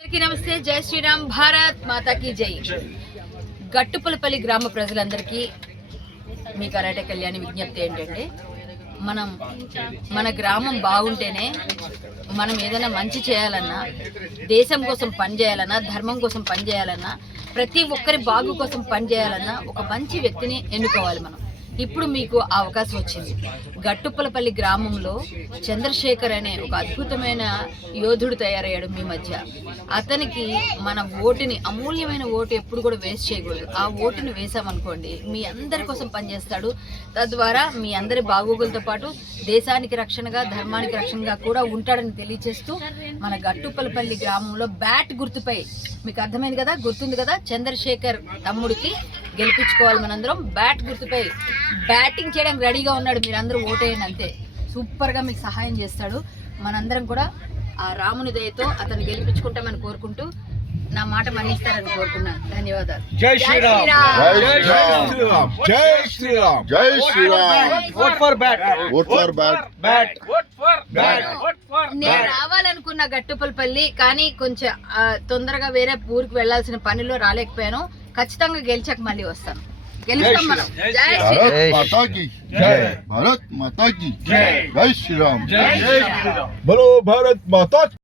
అందరికీ నమస్తే. జై శ్రీరామ్. భారత్ మాతాకి జై. గట్టుపులపల్లి గ్రామ ప్రజలందరికీ మీ కరాటే కళ్యాణి విజ్ఞప్తి ఏంటంటే, మన గ్రామం బాగుంటేనే మనం ఏదైనా మంచి చేయాలన్నా, దేశం కోసం పనిచేయాలన్నా, ధర్మం కోసం పనిచేయాలన్నా, ప్రతి ఒక్కరి బాగు కోసం పనిచేయాలన్నా ఒక మంచి వ్యక్తిని ఎన్నుకోవాలి మనం. ఇప్పుడు మీకు ఆ అవకాశం వచ్చింది. గట్టుపులపల్లి గ్రామంలో చంద్రశేఖర్ అనే ఒక అద్భుతమైన యోధుడు తయారయ్యాడు మీ మధ్య. అతనికి మన ఓటుని, అమూల్యమైన ఓటు ఎప్పుడు కూడా వేస్ట్ చేయకూడదు. ఆ ఓటుని వేసామనుకోండి, మీ అందరి కోసం పనిచేస్తాడు. తద్వారా మీ అందరి బాగోగులతో పాటు దేశానికి రక్షణగా, ధర్మానికి రక్షణగా కూడా ఉంటాడని తెలియచేస్తూ, మన గట్టుపులపల్లి గ్రామంలో బ్యాట్ గుర్తుపై, మీకు అర్థమైంది కదా, గుర్తుంది కదా, చంద్రశేఖర్ తమ్ముడికి గెలిపించుకోవాలి మనందరం. బ్యాట్ గుర్తుపై బ్యాటింగ్ చేయడానికి రెడీగా ఉన్నాడు. మీరందరూ ఓటేయండి అంతే. సూపర్గా మీకు సహాయం చేస్తాడు. మనందరం కూడా ఆ రాముని దయతో అతను గెలిపించుకుంటామని కోరుకుంటూ నా మాట మన్నిస్తారని కోరుకున్నాను. ధన్యవాదాలు. జై శ్రీరామ్. జై శ్రీరామ్. జై శ్రీరామ్. జై Sriram. Vote for bat. Vote for bat. Bat. Vote for bat. Vote for నేను రావాలనుకున్న గట్టుపులపల్లి, కానీ కొంచెం తొందరగా వేరే ఊరికి వెళ్లాల్సిన పనిలో రాలేకపోయాను. ఖచ్చితంగా గెలిచాక మళ్ళీ వస్తాను. గెలుస్తాం మనం. జై శ్రీరామ్. भारत माता की जय. भारत माता की जय. जय श्री राम. जय श्रीराम. बोलो भारत माता